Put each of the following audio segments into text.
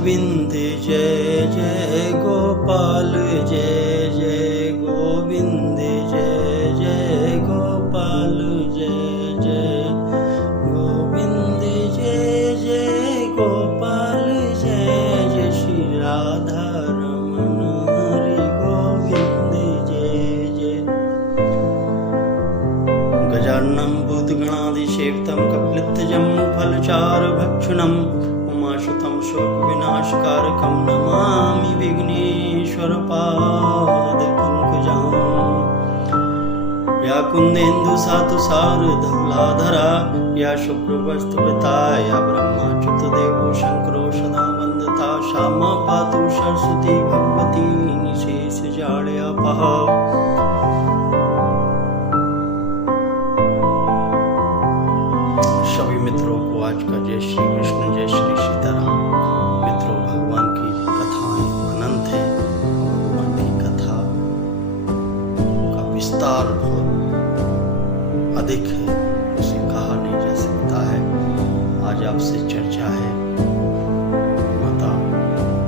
गोविंद जय जय गोपाल जय जय गोविंद जय जय गोपाल जय जय गोविंद जय जय गोपाल जय जय श्री राधा रमण हरि गोविंद जय जय। गजाननं भूतगणाधिसेवितं कपित्थजं फलचारुभक्षणं उमासुतं शोकविनाशकारकं नमामि विघ्नेश्वरपादपङ्कजं। या कुन्देन्दुसातुसारधवलाधरा या शुभ्रवस्त्रवृता या ब्रह्माच्युतदेवो शङ्करो सदा वन्दता श्यामा पातु सरस्वती भगवती निशेषजाड्यापः। सभी मित्रों को आज का जय श्री कृष्ण जय श्री सीताराम। मित्रों, भगवान की कथाएं अनंत है। भगवान की कथा का विस्तार बहुत अधिक है, उसे कहा नहीं जा सकता है। आज आपसे चर्चा है। माता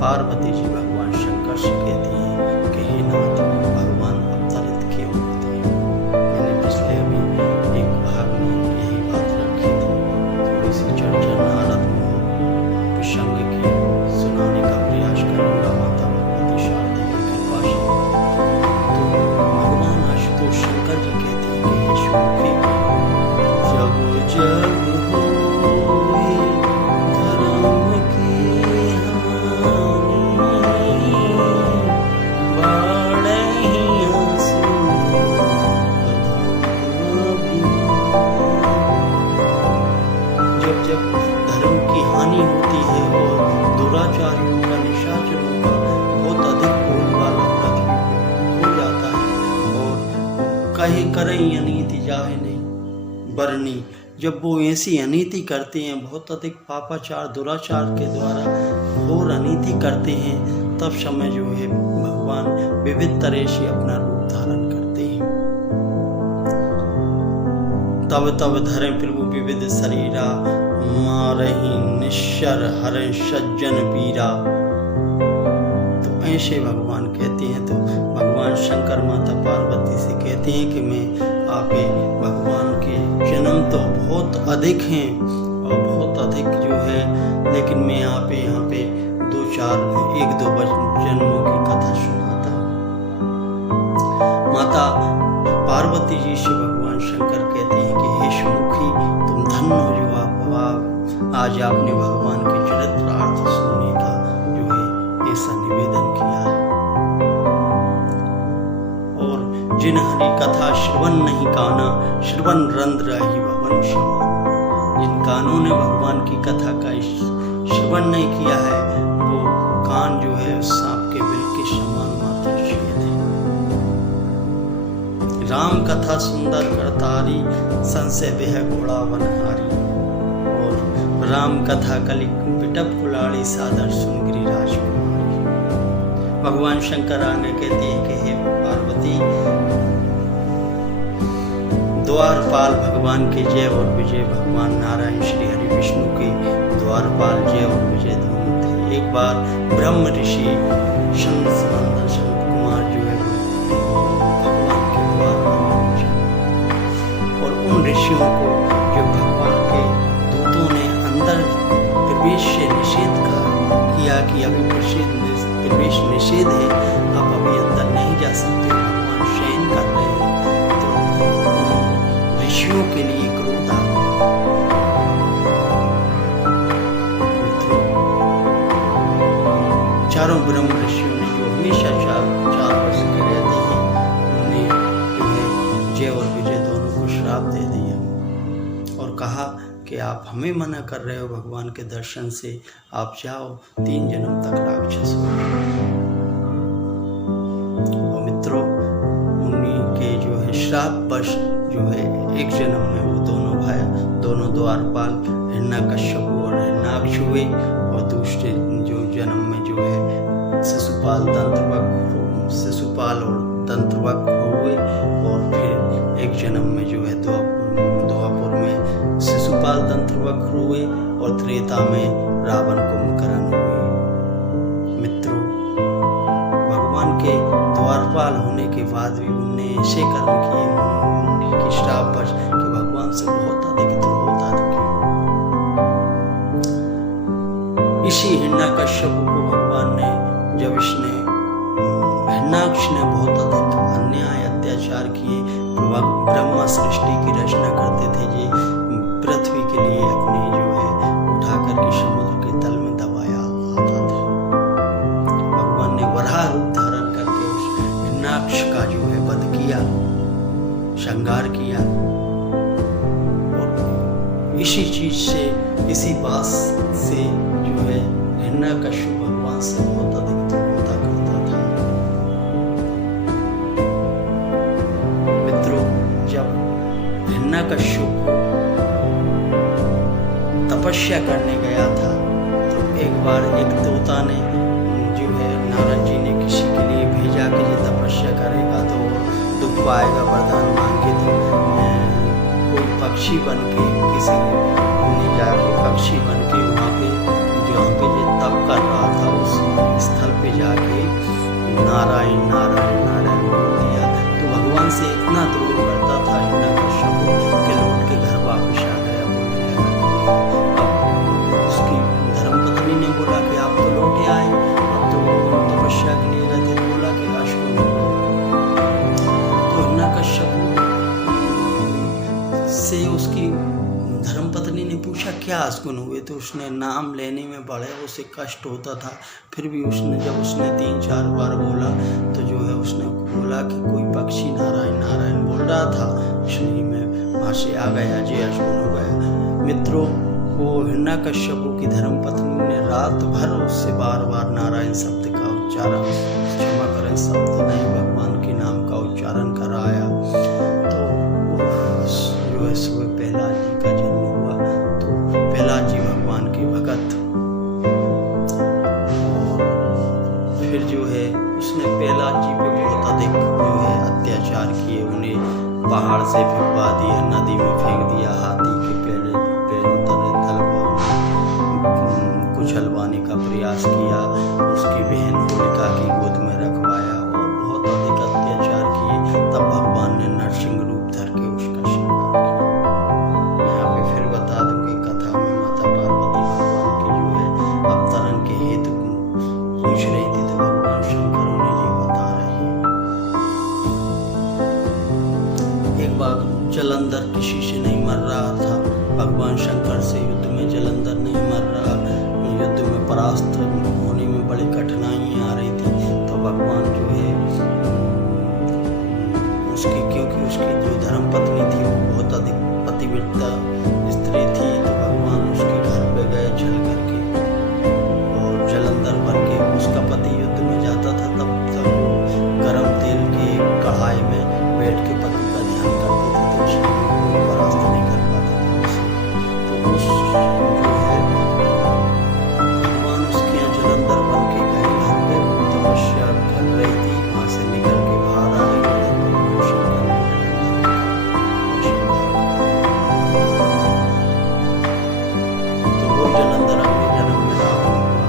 पार्वती जी भगवान शंकर से कहती हैं कि हे नाथ, भगवान अवतरित क्यों होते हैं। मैंने पिछले अभी एक भाग में यही बात रखी थी। थोड़ी सी चर्चा नारद प्रसंग की सुनाने का प्रयास करूंगा माता भगवती शारदा की कृपा से। तो भगवान आशुतोष शंकर जी कहते हैं कि हे सुमुखी, जब जब होई धर्म की हानि, बाढ़हि असुर अधम। जब जब धर्म की हानि होती है और दुराचारियों का, निशाचरों का बहुत अधिक बोलबाला पृथ्वी हो जाता है और कहे करें अनीति जाहे नहीं बरनी, जब वो ऐसी अनीति करते हैं, बहुत अधिक पापाचार दुराचार के द्वारा घोर अनीति करते हैं, तब समय जो है भगवान विविध तरह से अपना रूप धारण करते हैं। तब तब धरे प्रभु विविध शरीरा, मारहि निश्चर हरे सज्जन पीरा। तो ऐसे भगवान कहते हैं। तो भगवान शंकर माता पार्वती से कहते हैं कि मैं आप भगवान के जन्म तो बहुत अधिक हैं और बहुत अधिक जो है, लेकिन मैं आप यहाँ पे एक दो जन्मों की कथा सुनाता हूँ। माता पार्वती जी से भगवान शंकर कहते हैं कि हे सुमुखी, तुम धन्य हो जो आज आपने भगवान के चरित्रार्थ सुनने का जो है ऐसा निवेदन किया है। और जिन हरि कथा श्रवण नहीं काना, श्रवण रंध्र ही भवन समान। जिन कानों ने भगवान की कथा का श्रवण नहीं किया है, वो कान जो है सांप के बिल के समान मात्र छेद है। राम कथा सुंदर करतारी, संशय बेह घोड़ा वनहारी। और राम कथा कलि पिटप कुलाड़ी, सादर सुन गिरिराज कुमारी। भगवान शंकर आगे कहते हैं कि हे पार्वती, द्वारपाल भगवान के जय और विजय, भगवान नारायण श्री हरि विष्णु के द्वारपाल जय और विजय दोनों थे। एक बार ब्रह्म ऋषि संत कुमार जो है भगवान के द्वार पर पहुंचे और उन ऋषियों को जो भगवान के दूतों ने अंदर प्रवेश से निषेध किया कि अभी प्रवेश निषेध है, आप अभी अंदर नहीं जा सकते, भगवान शयन कर रहे हैं। तो ऋषियों के लिए क्रोध आ गया। चारों ब्रह्म ऋषियों ने जो हमेशा 4 वर्ष के रहते हैं, उन्होंने जो है जय और विजय दोनों को श्राप दे दिया और कहा कि आप हमें मना कर रहे हो भगवान के दर्शन से, आप जाओ 3 जन्म तक राक्षस हो। और मित्रों, उन्हीं के जो है श्राप वश जो है एक जन्म में वो दोनों द्वारपाल हिरण्यकश्यप और हिरण्याक्ष हुए और दूसरे जो जन्म में जो है शिशुपाल और दंतवक्र हुए। और फिर एक जन्म में जो है द्वापर में शिशुपाल दंतवक्र हुए और त्रेता में रावण कुंभकर्ण हुए। मित्रों, भगवान के द्वारपाल होने के बाद भी उनने ऐसे कर्म किए उनकी श्राप पर कि भगवान से बहुत अधिक द्रोह होता था। इसी हिरण्यकश्यप को भगवान ने, जब इसने हिरण्याक्ष ने बहुत अधिक अन्याय अत्याचार किए, ब्रह्मा सृष्टि की रचना करते थे जी पृथ्वी के लिए अपनी जो है उठा करके समुद्र के तल में दबाया आता था। भगवान ने वराह रूप धारण करके उस हिरण्याक्ष का जो है वध किया, संहार किया। और इसी चीज से, इसी बात से जो है हिरण्यकश्यप भगवान से बहुत अधिक होता करता था। मित्रों, जब हिरण्यकश्यप तपस्या करने गया था तो एक बार एक तोता ने जो है नारद जी ने किसी के लिए भेजा कि ये तपस्या करेगा तो दुख पाएगा, वरदान मांगे तो कोई पक्षी बन के किसी ने जाके पक्षी बन के वहाँ पे जहाँ पे ये तप कर रहा था उस स्थल पे जाके नारायण नारायण नारायण बोल दिया। तो भगवान से इतना द्रोह करता था हिरण्यकश्यप कि लौट के घर वापस आ गया। बोलने लगा, अब उसकी धर्मपत्नी ने बोला कि आप तो लौटे आए, अब तो तपस्या के लिए गए थे, बोला कि अश्विन। तो हिरण्यकश्यप से उसकी धर्मपत्नी ने पूछा क्या असगुन हुए, तो उसने नाम लेने में बड़े उसे कष्ट होता था। फिर भी उसने जब उसने 3-4 बार बोला तो जो है उसने बोला कि कोई पक्षी नारायण नारायण बोल रहा था, इसलिए मैं वहाँ से आ गया, जे असगुन हो गया। मित्रों, वो हिरण्यकश्यप की धर्मपत्नी ने रात भर उससे बार बार नारायण शब्द का उच्चारण, क्षमा करें शब्द नहीं, भगवान के नाम का उच्चारण कराया। तो जो है सुबह प्रहलाद जी का जन्म हुआ। तो प्रहलाद जी भगवान के भगत, और फिर जो है उसने प्रहलाद जी पे बहुत अधिक जो है अत्याचार किए, उन्हें पहाड़ से फेंकवा दिया, नदी में फेंक दिया, हाथी के पैरों तले कुचलवाने का प्रयास किया, उसकी बहन होलिका की गोद में रखवाया और बहुत अधिक अत्याचार किए। तब भगवान ने नरसिंह रूप धर के उसका संहार किया। यहाँ पे फिर बता दूं कि कथा में माता पार्वती भगवान की जो है अवतरण के हेतु पूछ रही थी, तो भगवान शंकर उन्हें जी बता रहे हैं। एक बार जलंधर किसी से नहीं मर रहा था, भगवान शंकर से युद्ध में जलंधर नहीं मर रहा, युद्ध में परास्त होने में बड़ी कठिनाइयाँ आ रही थी। तो भगवान जो है उसकी, क्योंकि उसकी जो धर्मपत्नी थी वो बहुत अधिक पतिव्रता स्त्री थी, तो भगवान उसके घर पे गए चल करके और जलंधर बन के उसका पति युद्ध में जाता था, तब तक वो गर्म तेल की कढ़ाई में बैठ के पति का ध्यान करती थी, तो उसको परास्त नहीं कर पाता था उसे। तो उस जो है भगवान उसके यहाँ जलंधर बन के गए घर पे, तपस्या कर रही थी, वहाँ से निकल के बाहर आ गई। तो वो जलंधर अपने जन्म में रावण हुआ।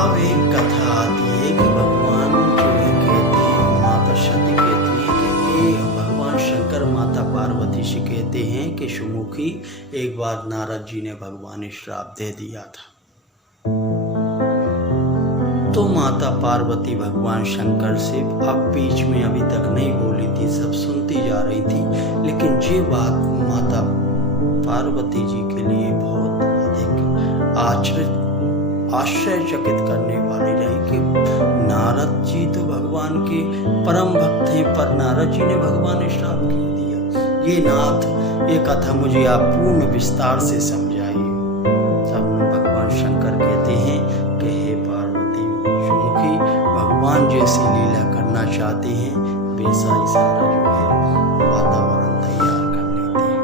अब एक कथा आती है कि भगवान जो है कहते हैं, माता सती कहती है कि भगवान शंकर माता पार्वती से कहते हैं कि सुमुखी, एक बार नारद जी ने भगवान श्राप दे दिया था। तो माता पार्वती भगवान शंकर से अब बीच में अभी तक नहीं बोली थी, सब सुनती जा रही थी, लेकिन ये बात माता पार्वती जी के लिए बहुत अधिक आश्चर्यचकित करने वाली रही कि नारद जी तो भगवान के परम भक्त हैं, पर नारद जी ने भगवान श्राप क्यों दिया? ये नाथ, ये कथा मुझे आप पूर्ण विस्तार से समझाइए। तब भगवान शंकर कहते हैं कि हे पार्वती सुमुखी, भगवान जैसी लीला करना चाहते हैं वैसा ही सारा जो है वातावरण तैयार कर लेते हैं।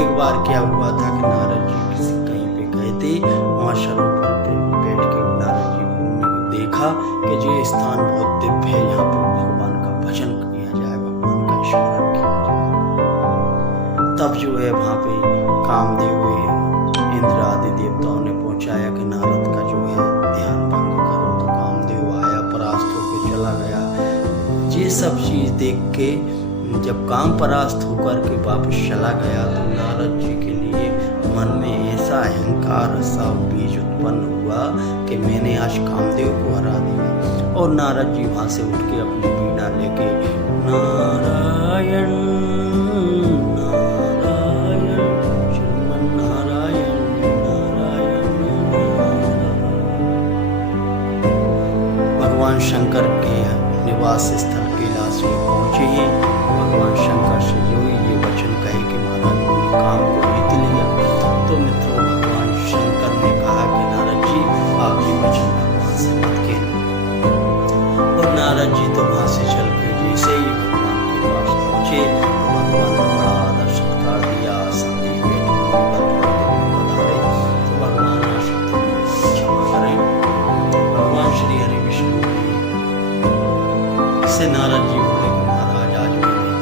एक बार क्या हुआ था कि नारद जी किसी कहीं पे गए थे, वहाँ सरोवर पे बैठ के नारद जी ने देखा कि ये स्थान बहुत दिव्य है, यहाँ पे भगवान का भजन किया जाए, भगवान का स्मरण किया जाए। तब जो है वहाँ पे कामदेव इंद्र आदि देवताओं ने पहुंचाया कि नारद का जो है ध्यान भंग करो, तो कामदेव आया, परास्त होकर चला गया। ये सब चीज देख के जब काम परास्त होकर के वापस चला गया तो नारद जी के लिए मन में ऐसा अहंकार, ऐसा बीज उत्पन्न हुआ कि मैंने आज कामदेव को हरा दिया। और नारद जी वहां से उठ के अपनी वीणा लेके नारायण नारायण श्रीमन नारायण नारायण भगवान शंकर के निवास स्थल कैलाश में पहुंचे हैं। भगवान शंकर से जो ये वचन कहे कि महाराज मैंने काम को जीत लिया, तो मित्रों भगवान शंकर ने कहा कि नारद जी आप ये वचन भगवान से मत कहना। और नारद जी तो वहां से चल के जैसे ही भगवान के पास पहुंचे तो भगवान ने बड़ा आदर सत्कार दिया, संधि भेंट पधारे। तो भगवान क्षमा करें, भगवान श्री हरि विष्णु से नारद जी बोले कि महाराज आज मैंने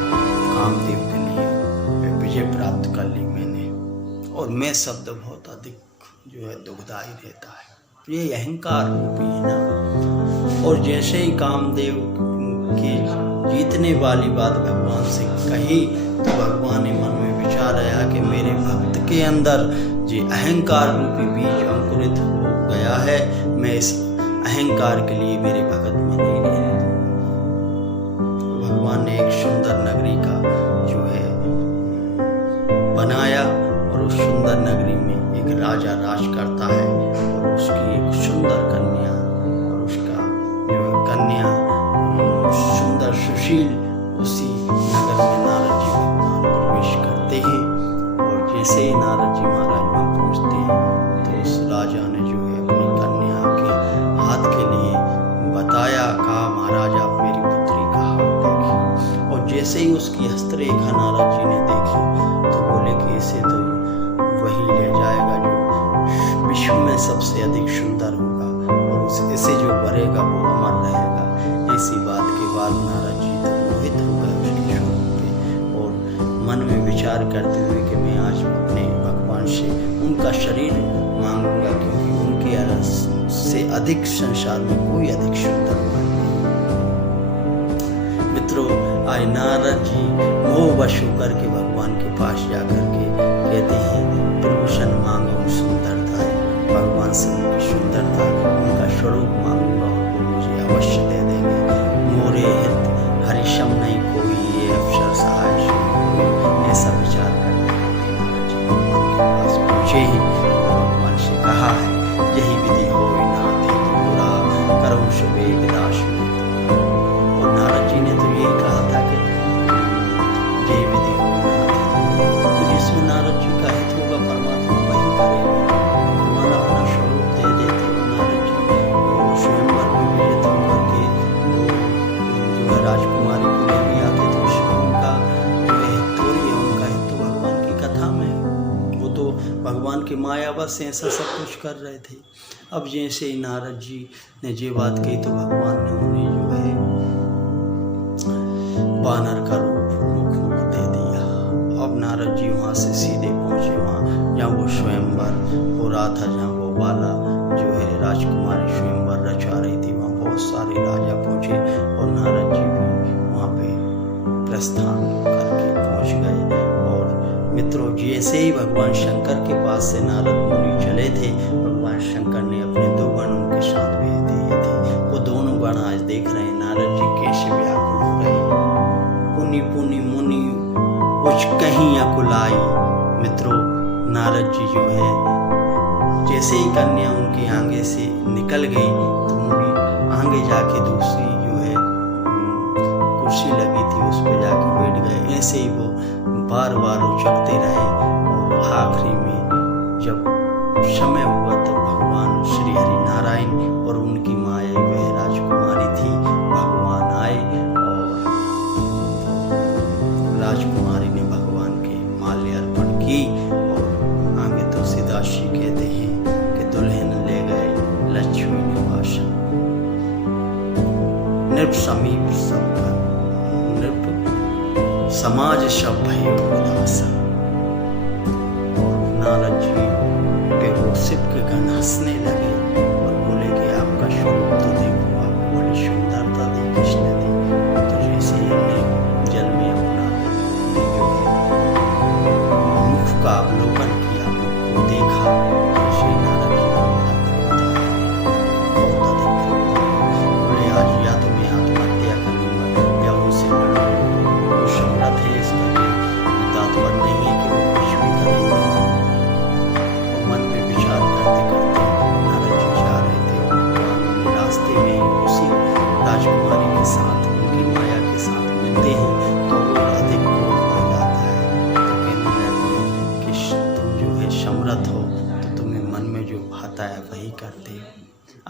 कामदेव के लिए विजय प्राप्त कर ली मैंने, और मैं शब्द बहुत अधिक जो है दुखदायी रहता है, ये अहंकार रूपी है ना। और जैसे ही कामदेव की जीतने वाली बात भगवान से कही तो भगवान ने मन में विचार आया कि मेरे भक्त के अंदर जो अहंकार रूपी बीज अंकुरित हो गया है, मैं इस अहंकार के लिए मेरे भगत में नहीं रहने दूंगा। भगवान ने एक सुंदर नगरी का जो है बनाया, और उस सुंदर नगरी में एक राजा राज करता है, और उसकी एक सुंदर कन्या, और उसका जो है कन्या सुंदर सुशील, उसी नगर में नारद जी भगवान प्रवेश करते हैं। और जैसे ही नारद जी महाराज वहाँ पहुँचते हैं तो उस राजा ने जो है अपनी कन्या के हाथ के लिए बताया, कहा महाराज आप मेरी पुत्री का हाथ देखिए। और जैसे ही उसकी हस्तरेखा नारद जी ने देखी तो बोले कि इसे तो वही ले जाएगा जो विश्व में सबसे अधिक सुंदर होगा, और इसे जो भरेगा वो अमर रहेगा। इसी बात के बाद नारद जी तो मोहित हो गए उसके स्वरूप पे, और मन में विचार करते हुए कि मैं आज अपने भगवान से उनका शरीर मांगूंगा, क्योंकि उनके से अधिक संसार में कोई अधिक सुंदर नहीं। मित्रों आज नारद जी मोहवश होकर के भगवान के पास जाकर के कहते हैं प्रभूषण मांगो सुंदरता है, भगवान से उनकी सुंदरता उनका स्वरूप मांगूंगा और वो मुझे अवश्य दे देंगे। मोरे हित हरिशम नहीं कोई, ये अवसर सहाय कोई, ऐसा विचार करते नारद जी भगवान के पास पहुंचे ही भगवान से कहा है यही विधि हो नाथ तोरा करो सुबेग दास में। और नारद जी ने तो यही कहा था कि यही विधि हो नाथ, तो जिसमें नारद जी का हित होगा परमात्मा वही करेगा। भगवान अपना स्वरूप दे देते हो नारद जी स्वयंवर में विजित होकर के जो है राजकुमारी को ले भी आते थे, उसमें उनका जो है थोड़ी है उनका हित तो भगवान की कथा में, वो तो भगवान के मायावश से ऐसा सब कुछ कर रहे थे। अब जैसे ही नारद जी ने ये बात कही तो भगवान ने उन्हें जो है बानर का रूप मुख दे दिया। अब नारद जी वहाँ से सीधे पहुँचे वहाँ जहाँ वो स्वयंवर हो रहा था, जहाँ वो बाला जो है राजकुमारी स्वयंवर रचा रही थी, वहाँ बहुत सारे राजा पहुँचे और नारद जी भी वहाँ पे प्रस्थान करके पहुँच गए। और मित्रों जैसे ही भगवान शंकर के पास से नारद मुनि चले थे, भगवान शंकर ने अपने दो गण उनके साथ भेज दिए थे। वो दोनों गण आज देख रहे हैं नारद जी कैसे व्याकुल हो रहे हैं। पुनि पुनि मुनि कुछ कहीं अकुलाई। मित्रों नारद जी जो है जैसे ही कन्या उनके आगे से निकल गई तो मुनि आगे जाके दूसरी जो है कुर्सी लगी थी उस पर जाके बैठ गए। ऐसे ही वो बार बार उचकते रहे और आखिरी में जब समय हुआ तब भगवान श्री हरि नारायण और उनकी माया वह राजकुमारी थी, भगवान आए और राजकुमारी ने भगवान के माल्य अर्पण की। और आगे तुलसीदास जी कहते हैं कि दुल्हन ले गए लक्ष्मी निवास, नृप समीप सब नृप समाज सब भयो उदास। और नारद जी कौशिक के गण हंसने लगे और बोले कि आपका स्वरूप तो देखो, आपको बड़ी सुंदरता दी कृष्ण ने। तो जैसे ही हमने जल में अपना जो है मुख का अवलोकन किया, मुख को देखा, जैसे नारद जी को बड़ा क्रोध आया, बहुत अधिक क्रोध आया। बोले आज या तो मैं आत्महत्या करूंगा या उनसे लड़ूंगा। वो समर्थ है, इसका तात्पर्य नहीं है कि वो कुछ भी करेंगे। मन में विचार करते करते नारद जी जा रहे थे और भगवान उन्हें रास्ते में उसी राजकुमारी के साथ, उनकी माया के साथ मिलते हैं तो और अधिक क्रोध बढ़ जाता है। तो कहने लगे कि तुम जो है समर्थ हो तो तुम्हें मन में जो भाता है वही करते हो।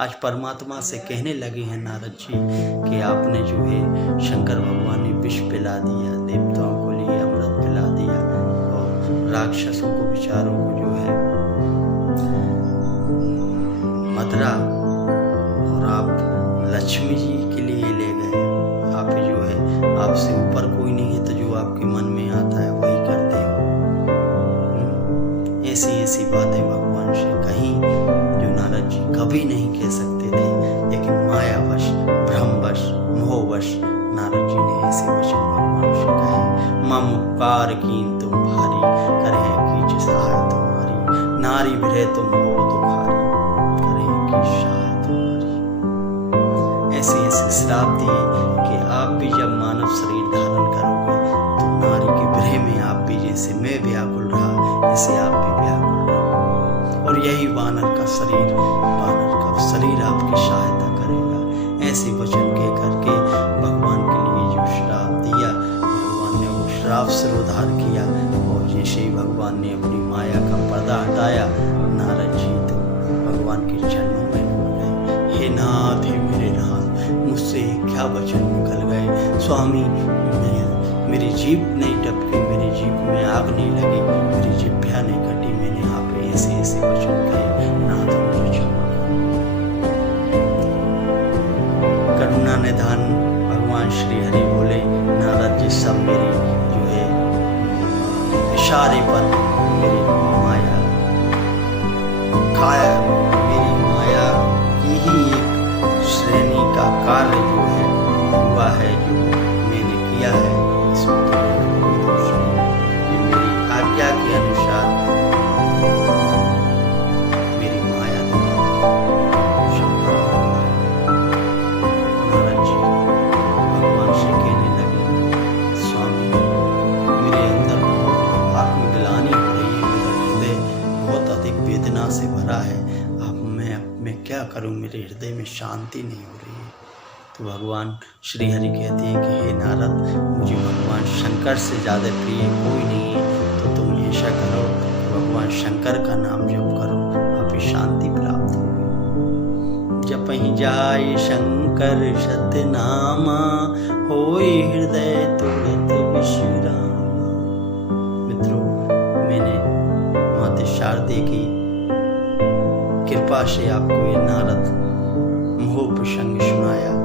आज परमात्मा से कहने लगे हैं नारद जी कि आपने जो है शंकर भगवान ने विष पिला दिया, देवताओं को लिए अमृत पिला दिया और राक्षसों को बेचारों को जो है मदरा, और आप लक्ष्मी जी के लिए ले गए। आप जो है आपसे ऊपर कोई नहीं है, तो जो आपके मन में आता है वही करते हो। ऐसी ऐसी बातें भगवान से कहीं जो नारद जी कभी नहीं कह सकते थे, लेकिन मायावश, भ्रमवश, मोहवश नारद जी ने ऐसे वचन भगवान से कहे। मम उपकार कीन तुम भारी, करें कीच सहाय तुम्हारी, नारी भरे तुम हो दुखारी, करें की सहाय तुम्हारी। ऐसे ऐसे श्राप दिए कि आप भी जब मानव शरीर धारण करोगे तो नारी के विरह में आप भी, जैसे मैं व्याकुल रहा ऐसे आप भी व्याकुल रहो, और यही वानर का शरीर आपकी सहायता करेगा। ऐसे वचन कह करके भगवान के लिए जो श्राप दिया, भगवान ने वो श्राप सिरोधार किया। और जैसे ही भगवान ने अपनी माया का पर्दा हटाया, नारद जी तो भगवान के चरणों में डूब गए। हे नाथ, हे मेरे नाथ, मुझसे क्या वचन निकल गए। स्वामी, मेरी जीभ नहीं टपकी, मेरी जीभ में आग नहीं लगी, मेरी जिह्वा नहीं कटी, मैंने यहाँ पे ऐसे ऐसे वचन कहे, नाथ मुझे क्षमा करो। करुणा निधान भगवान श्री हरि बोले, नारद जी सब मेरी जो है इशारे पर मेरी माया मेरी माया की ही एक श्रेणी का कार्य जो है हुआ है, जो मैंने किया है, इसमें तो कोई दोष नहीं। ये मेरी आज्ञा के अनुसार मेरी माया द्वारा संपन्न हुआ है। नारद जी भगवान से कहने लगे, स्वामी, मेरे अंदर बहुत आत्मग्लानि हो रही है, मेरा हृदय बहुत अधिक वेदना से भरा है। अब मैं क्या करूं, मेरे हृदय में शांति नहीं हो रही है। तो भगवान श्री हरि कहते हैं कि हे नारद, मुझे भगवान शंकर से ज़्यादा प्रिय कोई नहीं है, तो तुम ऐसा करो कि भगवान शंकर का नाम जप करो, आप शांति प्राप्त होगी। जपहि जाय शंकर सतनामा, होय हृदय तुरत विश्राम। मित्रों, मैंने माता शारदे की कृपा से आपको ये नारद मोह प्रसंग सुनाया।